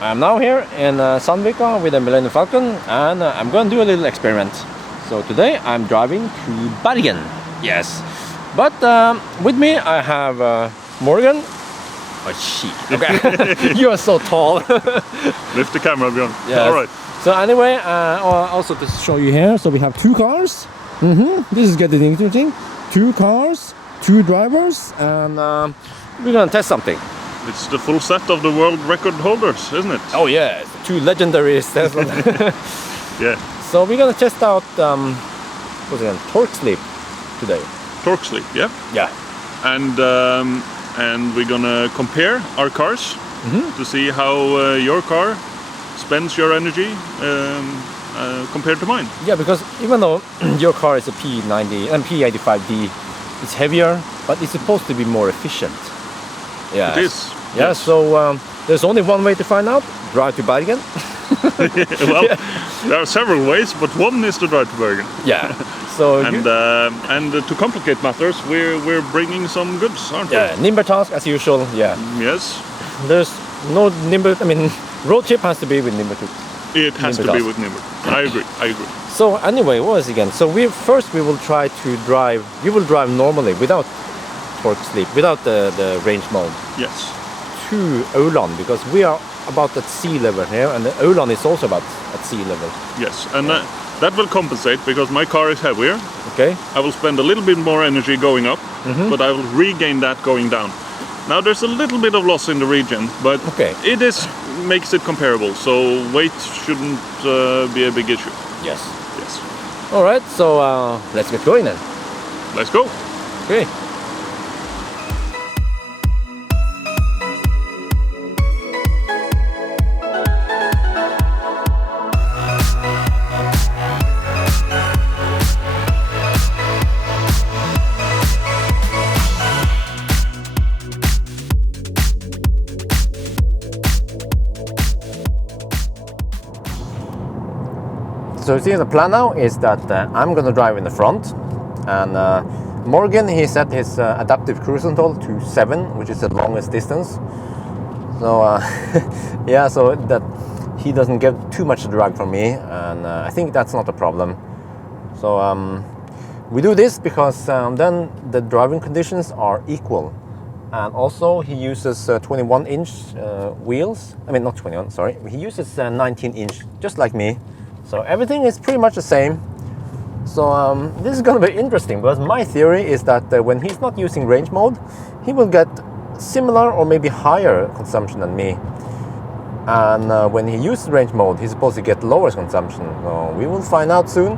I'm now here in Sandvika with a Millennium Falcon, and I'm going to do a little experiment. So today I'm driving to Bergen. Yes, but with me I have Morgan. Oh, she. Okay, you are so tall. Lift the camera, Björn. Yes. All right. So anyway, also to show you here, so we have two cars. This is getting interesting. Two cars, two drivers, and we're gonna test something. It's the full set of the world record holders, isn't it? Oh yeah, two legendary Tesla. Yeah. So we're gonna test out what's it called? Torque sleep today. Torque sleep, yeah. Yeah. And we're gonna compare our cars to see how your car spends your energy compared to mine. Yeah, because even though your car is a P90 and P85D, it's heavier, but it's supposed to be more efficient. Yeah. It is. Yeah. Yes. So there's only one way to find out: drive to Bergen. Well, there are several ways, but one is to drive to Bergen. Yeah. So and to complicate matters, we're bringing some goods, aren't we? yeah, Nimber task as usual. Yeah. Yes. There's no Nimber. I mean, road trip has to be with Nimber too. It has Nimber to be task. with Nimber. I agree. So anyway, what was it again? So we will try to drive. You will drive normally without torque sleep, without the range mode, Yes. to Öland, because we are about at sea level here, and Öland is also about at sea level. Yes, and that will compensate because my car is heavier. Okay. I will spend a little bit more energy going up, but I will regain that going down. Now there's a little bit of loss in the region, but Okay. it makes it comparable. So weight shouldn't be a big issue. Yes. Yes. All right. So let's get going then. Let's go. Okay. So see, the plan now is that I'm gonna drive in the front, and Morgan, he set his adaptive cruise control to 7, which is the longest distance. So yeah, so that he doesn't get too much drag from me, and I think that's not a problem. So we do this because then the driving conditions are equal, and also he uses 21-inch wheels. I mean, not 21. Sorry, he uses 19-inch, just like me. So everything is pretty much the same. So this is going to be interesting, because my theory is that when he's not using range mode, he will get similar or maybe higher consumption than me. And when he uses range mode, he's supposed to get lower consumption. So we will find out soon.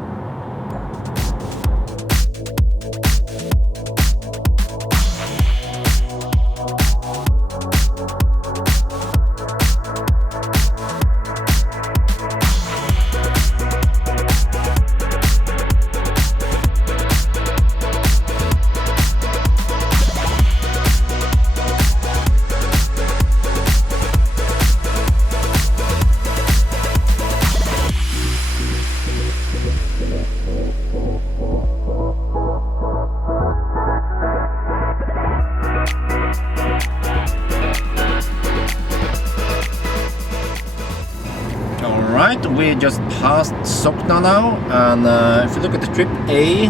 Alright, we just passed Sokna now, and if you look at the trip A,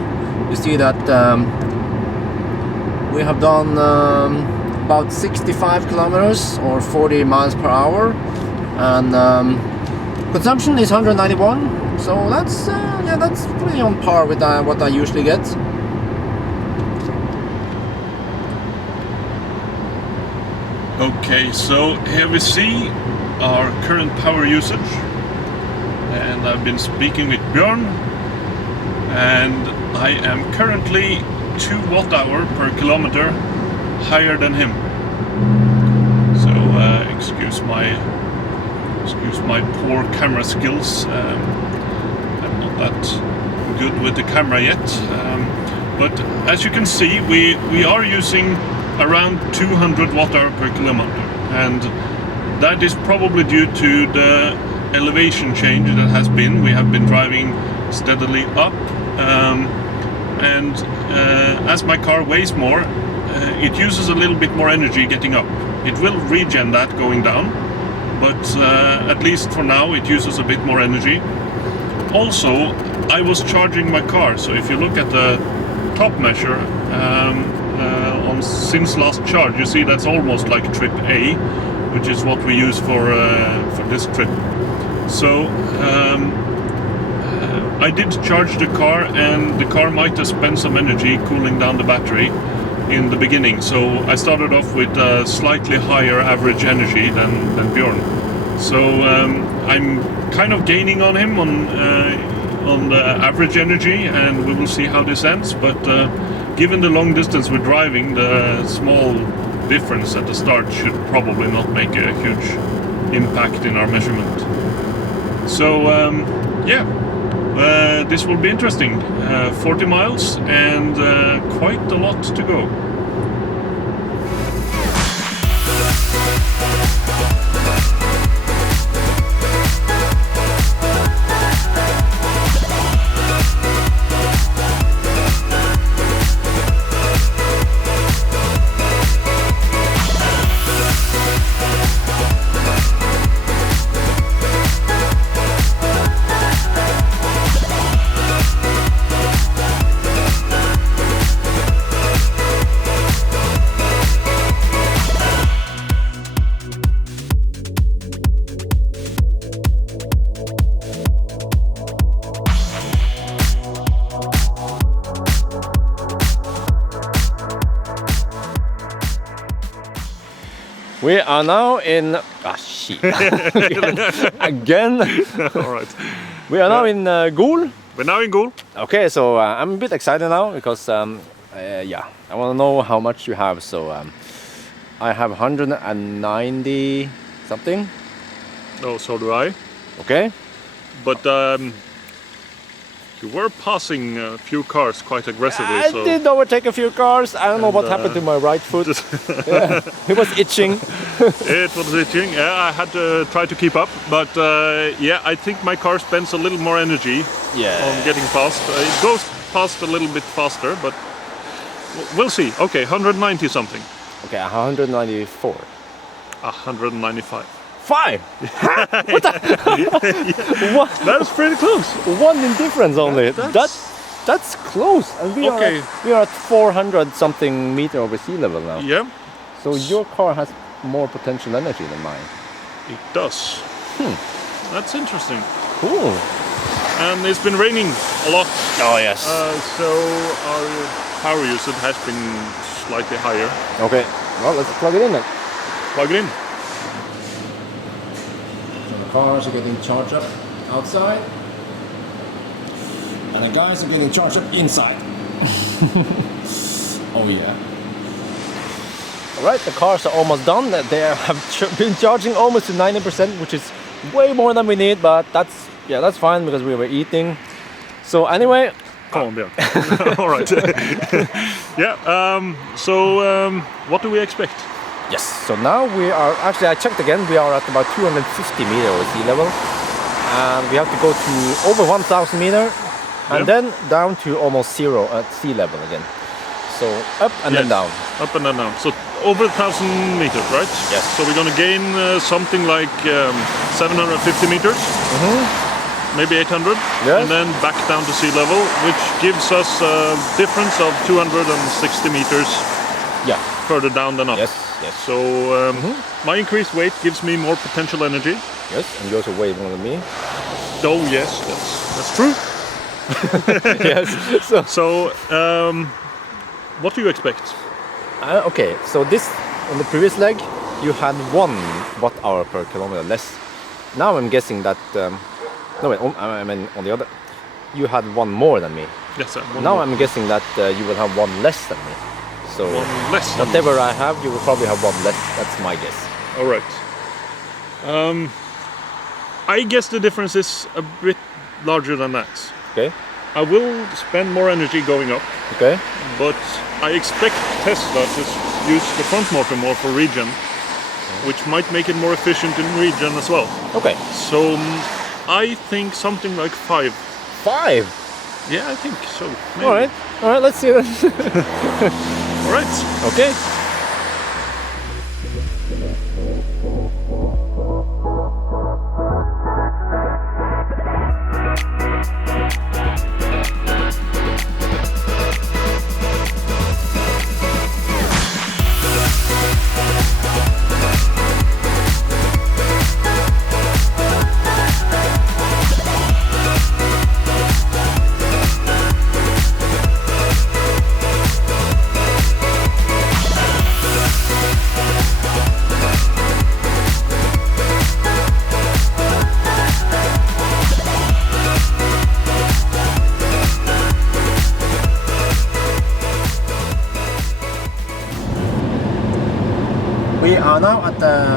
you see that we have done about 65 kilometers or 40 miles per hour, and consumption is 191, so that's yeah, that's pretty on par with what I usually get. Okay, so here we see our current power usage, and I've been speaking with Björn, and I am currently 2 watt-hour per kilometer higher than him. So excuse my poor camera skills. I'm not that good with the camera yet, but as you can see, we are using around 200 watt-hour per kilometer, and that is probably due to the elevation change that has been. We have been driving steadily up, and as my car weighs more, it uses a little bit more energy getting up. It will regen that going down, but at least for now it uses a bit more energy. Also, I was charging my car, so if you look at the top measure on since last charge, you see that's almost like trip A, which is what we use for this trip. So I did charge the car, and the car might have spent some energy cooling down the battery in the beginning. So I started off with a slightly higher average energy than Bjorn. So I'm kind of gaining on him on the average energy, and we will see how this ends. But given the long distance we're driving, the small difference at the start should probably not make a huge impact in our measurement. So yeah, this will be interesting. 40 miles and quite a lot to go. We are now in shit. again. All right. We are now in Gol. We're now in Gol. Okay, so I'm a bit excited now because yeah, I want to know how much you have. So I have 190 something. Oh, so do I. Okay. But you were passing a few cars quite aggressively. I so did overtake a few cars. I don't know what happened to my right foot. Yeah, it was itching. It was itching. Yeah, I had to try to keep up. But yeah, I think my car spends a little more energy on getting past. It goes past a little bit faster, but we'll see. Okay, 190 something. Okay, 194. 195. 5. What the? What? That's pretty close. One in difference only. That's close. And we are at 400 something meter over sea level now. Yeah. So your car has more potential energy than mine. It does. That's interesting. Cool. And it's been raining a lot. Oh yes. So our power usage has been slightly higher. Okay. Well, let's plug it in then. Plug it in. Cars are getting charged up outside, and the guys are getting charged up inside. Oh yeah. Alright, the cars are almost done. They have been charging almost to 90%, which is way more than we need, but that's fine because we were eating. So anyway, come on, Björn. All right. Yeah. So what do we expect? Yes, so now we are, actually I checked again, we are at about 250 meter over sea level, and we have to go to over 1000 meter, and then down to almost zero at sea level again. So up and then down. Up and then down. So over 1000 meters, right? Yes. So we're going to gain something like 750 meters, maybe 800, and then back down to sea level, which gives us a difference of 260 meters. Yeah. Further down than up. Yes, yes. So my increased weight gives me more potential energy. Yes, and you also weigh more than me. Oh yes, that's true. Yes. So what do you expect? Okay, so this on the previous leg you had 1 watt-hour per kilometer less. Now I'm guessing that no wait, I mean on the other, you had 1 more than me. Yes, sir. Now more. I'm guessing that you will have 1 less than me. So 1 less. Whatever I have, you will probably have 1 less. That's my guess. All right. I guess the difference is a bit larger than that. Okay. I will spend more energy going up. Okay. But I expect Tesla to use the front motor more for regen, which might make it more efficient in regen as well. Okay. So I think something like 5. 5? Yeah, I think so. Maybe. All right. All right. Let's see that. All right. Okay.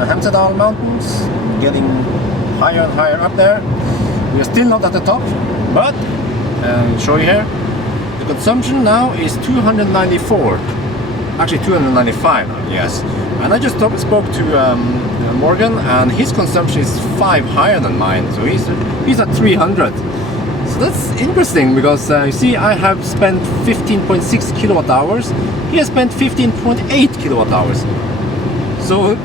Hemsedal Mountains, getting higher and higher up there. We are still not at the top, but I'll show you here. The consumption now is 294, actually 295 now, yes. And I just spoke to Morgan, and his consumption is 5 higher than mine, so he's at 300. So that's interesting, because you see, I have spent 15.6 kilowatt hours. He has spent 15.8 kilowatt hours. So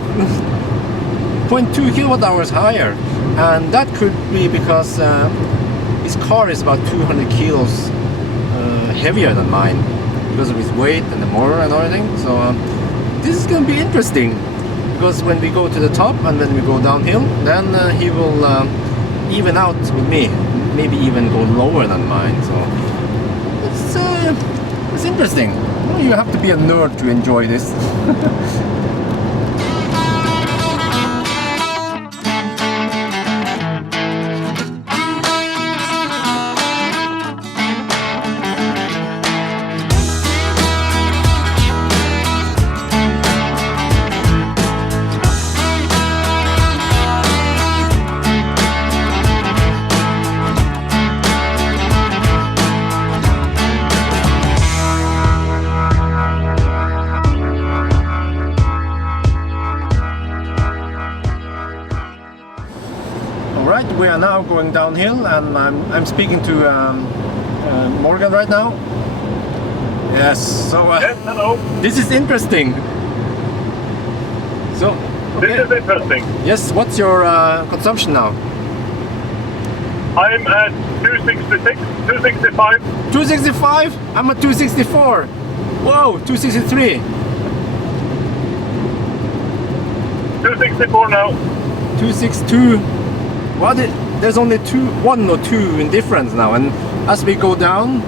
0.2 kilowatt hours higher, and that could be because his car is about 200 kilos heavier than mine because of his weight and the motor and everything. So this is going to be interesting, because when we go to the top and when we go downhill, then he will even out with me, maybe even go lower than mine. So it's interesting. You have to be a nerd to enjoy this. Alright, we are now going downhill, and I'm speaking to Morgan right now. Yes, so Yes, hello. this is interesting. So, okay. This is interesting. Yes, what's your consumption now? I'm at 266, 265. 265? I'm at 264. Whoa, 263. 264 now. 262. Well, there's only one or two in difference now, and as we go down,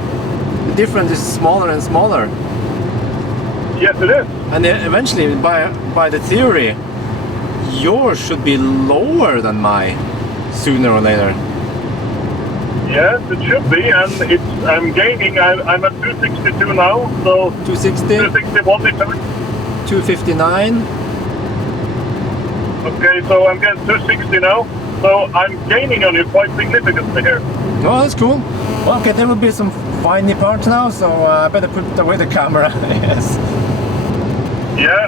the difference is smaller and smaller. Yes, it is. And then eventually, by the theory, yours should be lower than mine, sooner or later. Yes, it should be, and I'm gaining. I'm at 262 now, so 260, 261 is 259. Okay, so I'm getting 260 now. So I'm gaining on you quite significantly here. Oh, that's cool. Well, okay, there will be some windy parts now, so I better put away the camera. Yes. Yeah,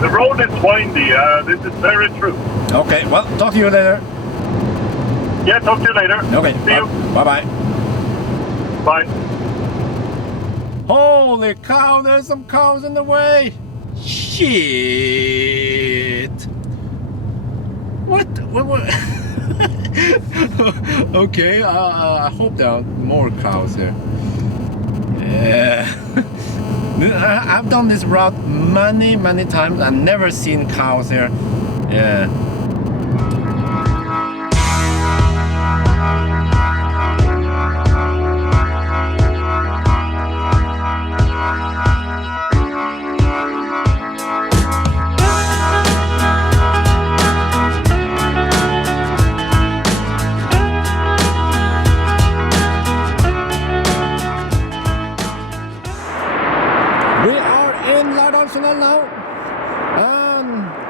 the road is windy. This is very true. Okay, well, talk to you later. Yeah, talk to you later. Okay, See you. Bye-bye. Bye. Holy cow, there's some cows in the way. Shit. What? Okay, I hope there are more cows here. Yeah. I've done this route many times and never seen cows here. Yeah. Now,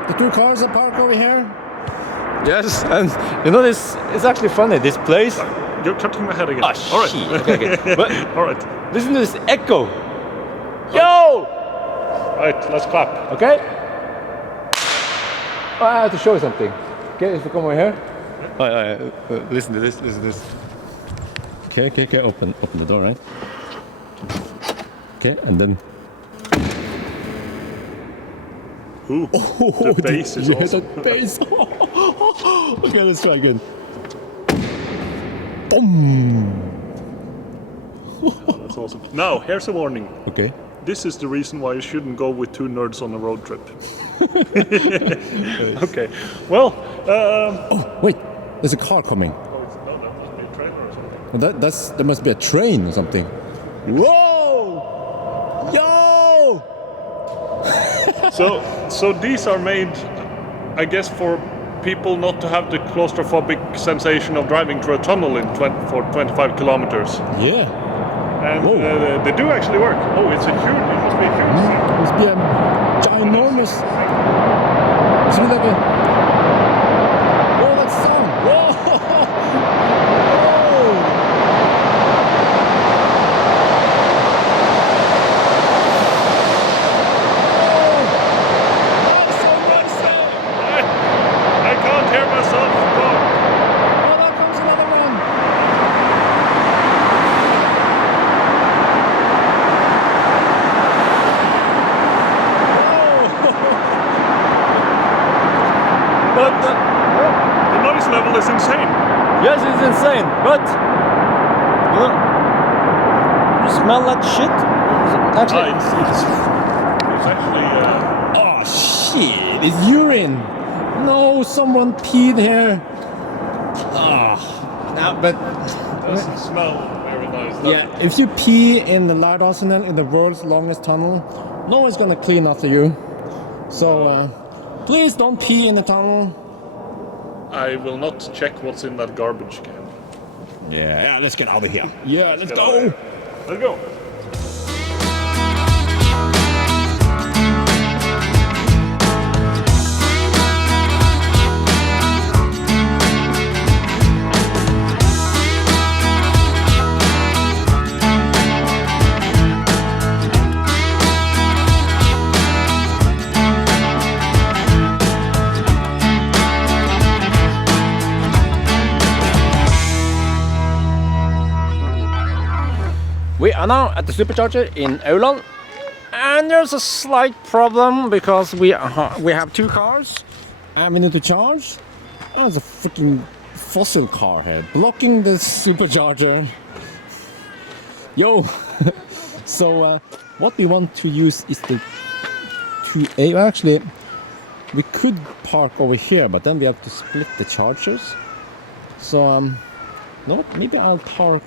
the two cars are parked over here. Yes, and you know this. It's actually funny. This place. You're touching my head again. Oh, all right. shit. Okay. But all right. listen to this echo. Yo. Right. Let's clap. Okay. Oh, I have to show you something. Okay, if you come over here. Listen to this. Listen to this. Okay. Open the door, right? Okay, and then. Ooh, the bass is awesome. The bass. Okay, let's try again. Boom. That's awesome. Now, here's a warning. Okay. This is the reason why you shouldn't go with two nerds on a road trip. Okay. Well. Oh, wait. There's a car coming. Oh, that must be a train or something. Well, there must be a train or something. Whoa! Yo! So these are made, I guess, for people not to have the claustrophobic sensation of driving through a tunnel for 25 kilometers. Yeah. And they do actually work. Oh, it's a huge. It must be a huge. It must be a ginormous. It's really like a... Oh, that sound! Whoa! I can't hear myself talk. Oh, there comes another one! But the noise level is insane. Yes, it's insane, but... You smell that shit? Actually... It's actually... Oh shit, it's urine! No, someone peed here. Ah, no, but doesn't smell very nice. yeah, if you pee in the Lærdalstunnel, in the world's longest tunnel, no one's gonna clean after you. So please don't pee in the tunnel. I will not check what's in that garbage can. Yeah, let's get out of here. Yeah, let's go. Let's go. We are now at the supercharger in Aurland, and there's a slight problem because we have two cars and we need to charge. There's a freaking fossil car here blocking the supercharger. Yo! So what we want to use is the 2A. Actually, we could park over here, but then we have to split the chargers. So no, maybe I'll park.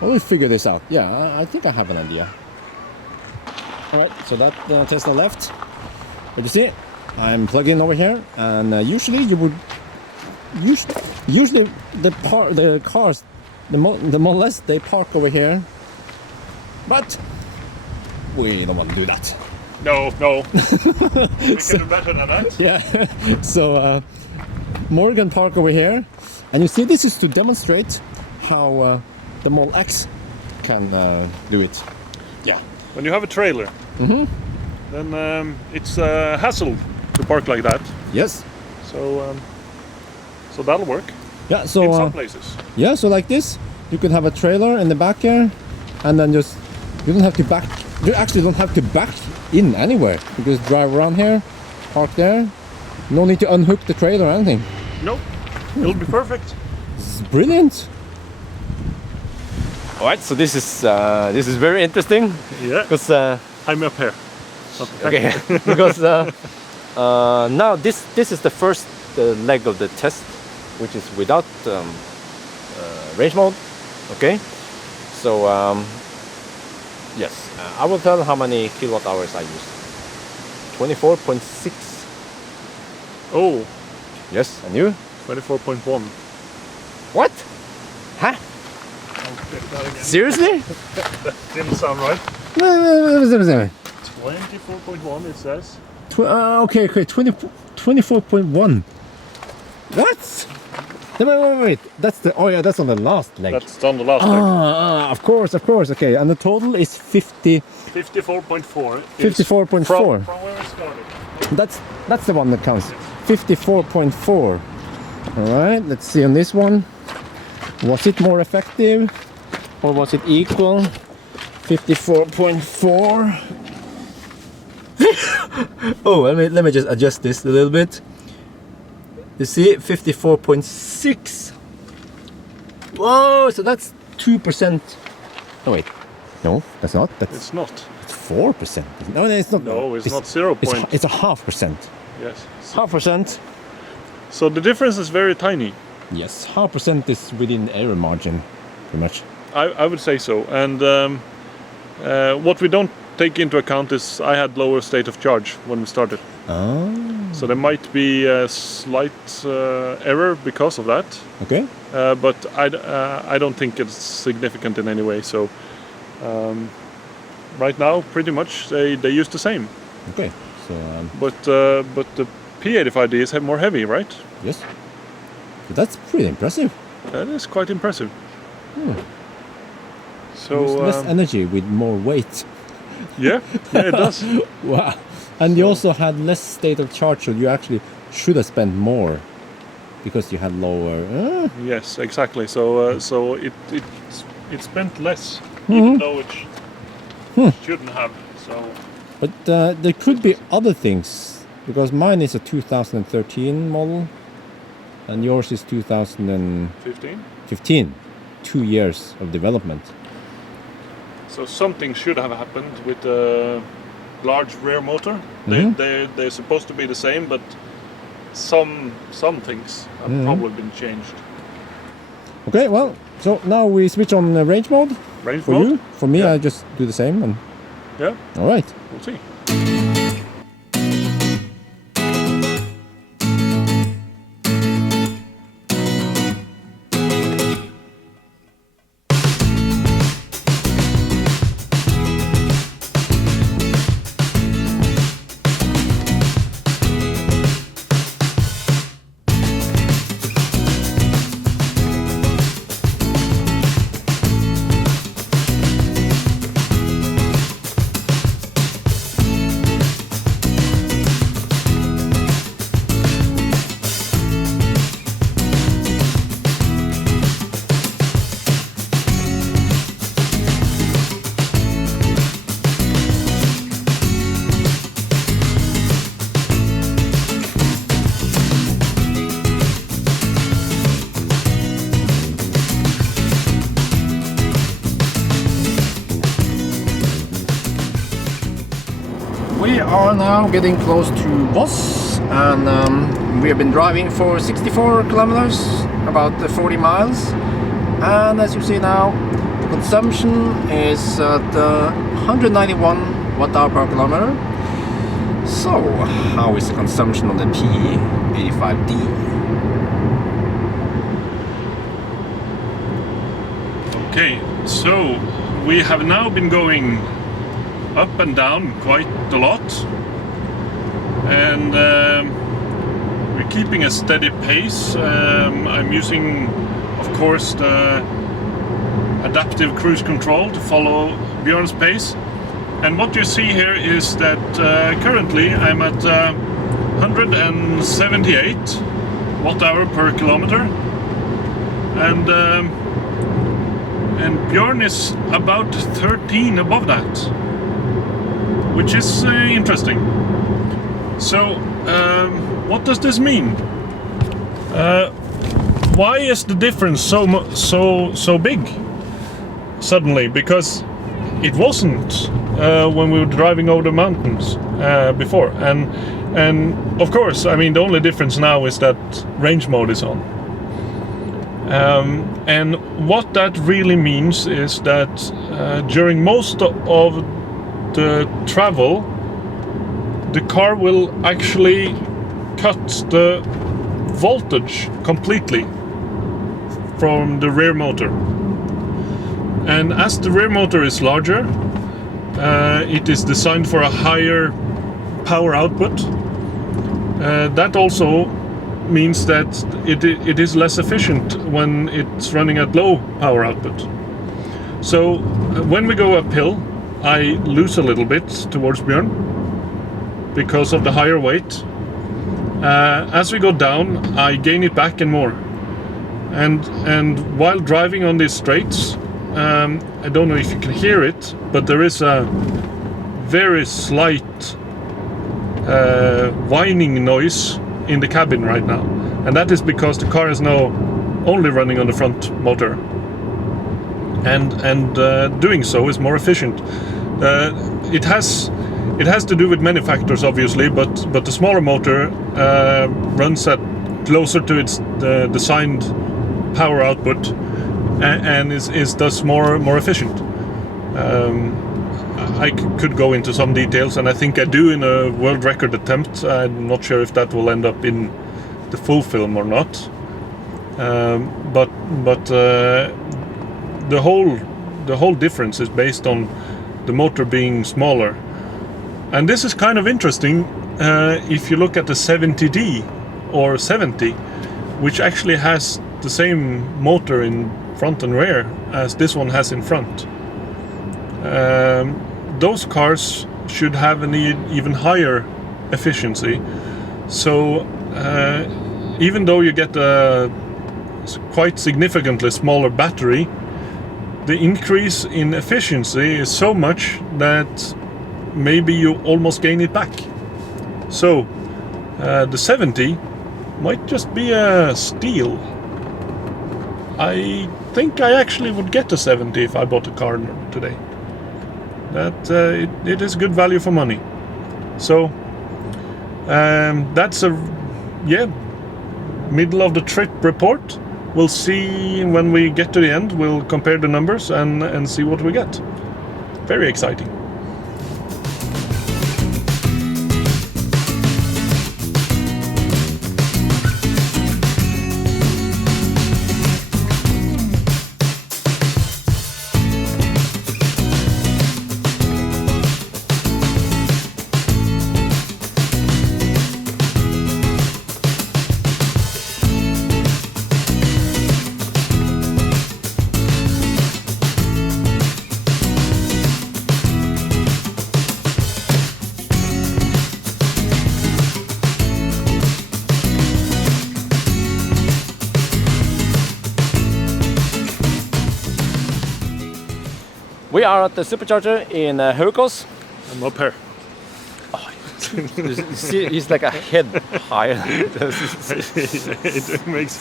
We'll figure this out. Yeah, I think I have an idea. Alright, so that Tesla left. But you see, I'm plugging over here, and usually you would... Usually the cars, the Model S, they park over here. But we don't want to do that. No. We can do better than that. Yeah, so Morgan park over here. And you see, this is to demonstrate how the Model X can do it. Yeah. When you have a trailer, then it's a hassle to park like that. Yes. So that'll work. Yeah. So in some places. Yeah. So like this, you could have a trailer in the back here, and then just you don't have to back. You actually don't have to back in anywhere. You just drive around here, park there. No need to unhook the trailer or anything. Nope. It'll be perfect. This is brilliant. All right, so this is very interesting. Yeah. Because I'm up here. okay. Because now this is the first leg of the test, which is without range mode. Okay. So yes, I will tell how many kilowatt hours I used. 24.6. Oh. Yes, and you? 24.1. What? Huh? Seriously? That didn't sound right. 24.1 it says. Okay, 24.1. What? Wait. That's the. Oh yeah, that's on the last leg. That's on the last leg. Of course. Okay, and the total is 50. 54.4. 54.4. From where it started. That's the one that counts. 54.4. All right. Let's see on this one. Was it more effective, or was it equal? 54.4. Oh, let me just adjust this a little bit. You see, 54.6. Whoa, so that's 2%. Oh wait, no, that's not. It's not. It's 4%. No, it's not. No, it's not 0. It's a 0.5%. Yes. 0.5%. So the difference is very tiny. Yes, 0.5% is within the error margin, pretty much. I would say so. And what we don't take into account is I had lower state of charge when we started. Oh. So there might be a slight error because of that. Okay. But I don't think it's significant in any way. So right now, pretty much they use the same. Okay. So but the P85D is more heavy, right? yes, so that's pretty impressive. That is quite impressive. So Use less energy with more weight. yeah, it does. Wow. And you also had less state of charge, so you actually should have spent more because you had lower. Yes, exactly. So it spent less, even though it shouldn't have. So, But there could be other things, because mine is a 2013 model, and yours is 2015. 15. 2 years of development. So something should have happened with the large rear motor. They're supposed to be the same, but some things have probably been changed. Okay, well, so now we switch on range mode. Range For mode? you? For me, Yeah. I just do the same. And Yeah, all right. we'll see. We are now getting close to Voss, and we have been driving for 64 kilometers, about 40 miles. And as you see now, the consumption is at 191 watt-hour per kilometer. So, how is the consumption on the P85D? Okay, so we have now been going up and down quite a lot, and we're keeping a steady pace. I'm using, of course, the adaptive cruise control to follow Björn's pace. And what you see here is that currently I'm at 178 watt-hour per kilometer, and Björn is about 13 above that, which is interesting. So, what does this mean? Why is the difference so big suddenly? Because it wasn't when we were driving over the mountains before, and of course, I mean, the only difference now is that range mode is on. And what that really means is that during most of the travel, the car will actually cut the voltage completely from the rear motor. And as the rear motor is larger, it is designed for a higher power output. That also means that it is less efficient when it's running at low power output. So when we go uphill, I lose a little bit towards Björn because of the higher weight. As we go down, I gain it back and more. And while driving on these straights, I don't know if you can hear it, but there is a very slight whining noise in the cabin right now. And that is because the car is now only running on the front motor. And doing so is more efficient. It has to do with many factors, obviously, but the smaller motor runs at closer to its designed power output and is thus more efficient. I could go into some details, and I think I do in a world record attempt. I'm not sure if that will end up in the full film or not. But the whole difference is based on the motor being smaller. And this is kind of interesting if you look at the 70D or 70, which actually has the same motor in front and rear as this one has in front. Those cars should have an even higher efficiency. So even though you get a quite significantly smaller battery, the increase in efficiency is so much that maybe you almost gain it back. So the 70 might just be a steal. I think I actually would get a 70 if I bought a car today. That it is good value for money. So that's a middle of the trip report. We'll see when we get to the end. We'll compare the numbers and see what we get. Very exciting. We are at the supercharger in Haukås. I'm up here. You see, he's like a head higher. It makes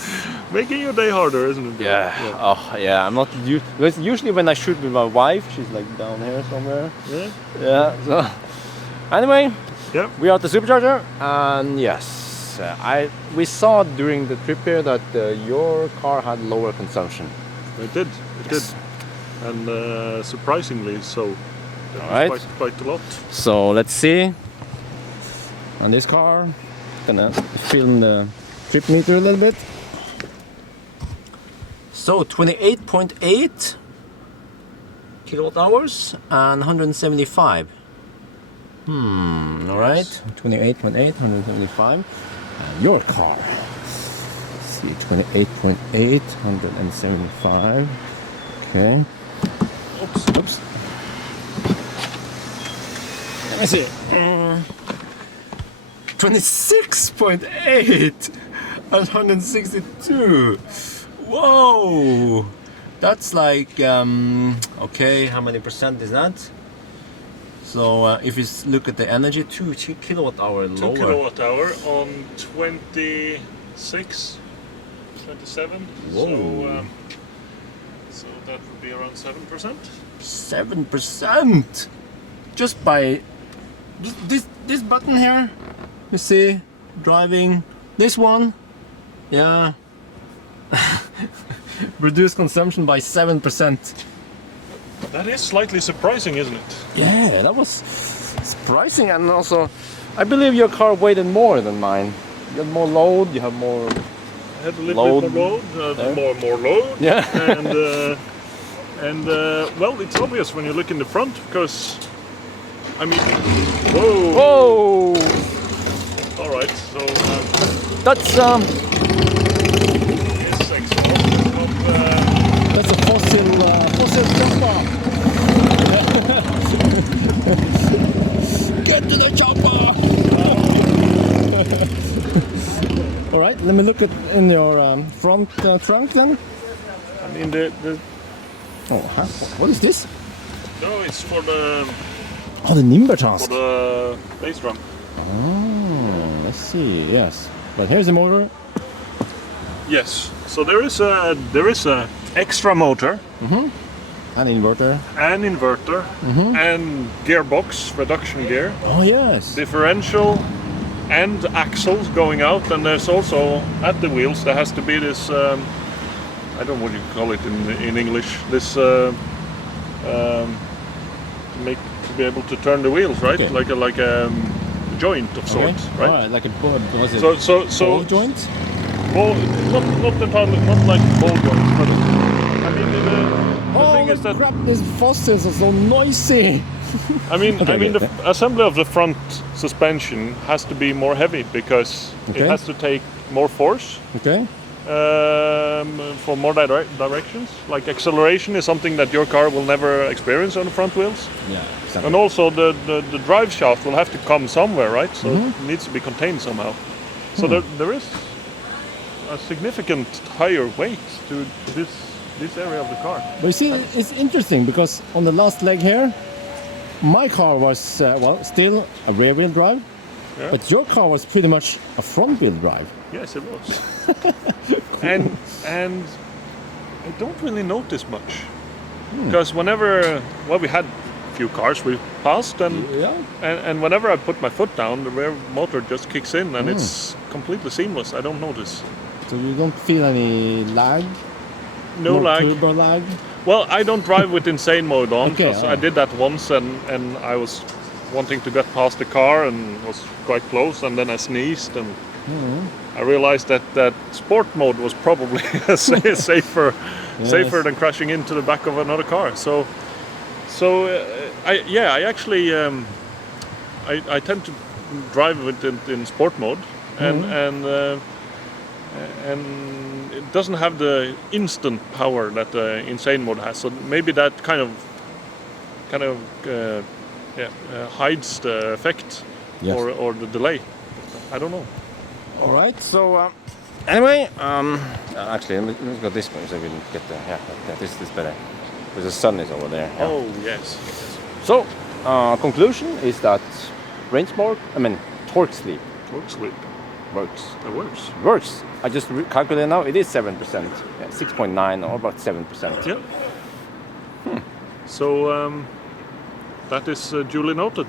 making your day harder, isn't it? Yeah. Oh, yeah. I'm not because usually when I shoot with my wife, she's like down here somewhere. Yeah. Yeah. So anyway, Yeah. we are at the supercharger, and yes, we saw during the trip here that your car had lower consumption. It did. It did. And surprisingly so. All right. Quite a lot. So let's see. On this car, gonna film the trip meter a little bit. So 28.8 kilowatt hours and 175. All right. 28.8, 175. And your car. Let's see, 28.8, 175. Okay. Oops. Let me see. 26.8 and 162. Whoa! That's like okay. How many percent is that? So if you look at the energy, 2 kilowatt hour lower. 2 kilowatt hour on 26, 27. Whoa. So that would be around 7%. 7%. Just by this button here. You see, driving this one, yeah, reduce consumption by 7%. That is slightly surprising, isn't it? Yeah, that was surprising, and also, I believe your car weighed more than mine. You have more load. You have more. I had a little bit more load, more load. Yeah. and well, it's obvious when you look in the front because, I mean, whoa. Whoa. All right, so that's this exhaust that's a fossil chopper. Get to the chopper. All right, let me look at in your front trunk then. I mean the Oh, huh? What is this? no, it's for the Nimbertrans. for the bass drum. Oh, let's see. Yes, but here's the motor. Yes. So there is a extra motor, An inverter. an inverter, and gearbox, reduction gear, Oh yes. differential, and axles going out. And there's also at the wheels there has to be this I don't know what you call it in English. This to be able to turn the wheels, right? Okay. Like a joint of sorts, right? Alright, like a board. Was it So ball joint? ball, not entirely, not like ball joints, but I mean the thing is that crap! These fossils are so noisy. I mean, Okay, the assembly of the front suspension has to be more heavy because Okay. it has to take more force Okay. for more directions. Like acceleration is something that your car will never experience on the front wheels. Yeah. Exactly. And also the drive shaft will have to come somewhere, right? So it needs to be contained somehow. So there is a significant higher weight to this area of the car. But you see, it's interesting because on the last leg here, my car was well still a rear-wheel drive, Yeah. but your car was pretty much a front-wheel drive. Yes, it was. and I don't really notice much because whenever we had a few cars we passed and whenever I put my foot down, the rear motor just kicks in and it's completely seamless. I don't notice. So you don't feel any lag? No lag. Turbo lag? Well, I don't drive with insane mode on Okay, because I did that once and I was wanting to get past the car and was quite close and then I sneezed and I realized that sport mode was probably safer than crashing into the back of another car. So I actually I tend to drive with it in sport mode and it doesn't have the instant power that the insane mode has. So maybe that kind of hides the effect or the delay. I don't know. All right. So anyway, actually, let me go this way so we can get the this is better because the sun is over there. Yeah. Oh yes. So conclusion is that torque sleep works. It works. Works. I just calculated now. It is 7%, 6.9 or about 7%. Yeah. So that is duly noted.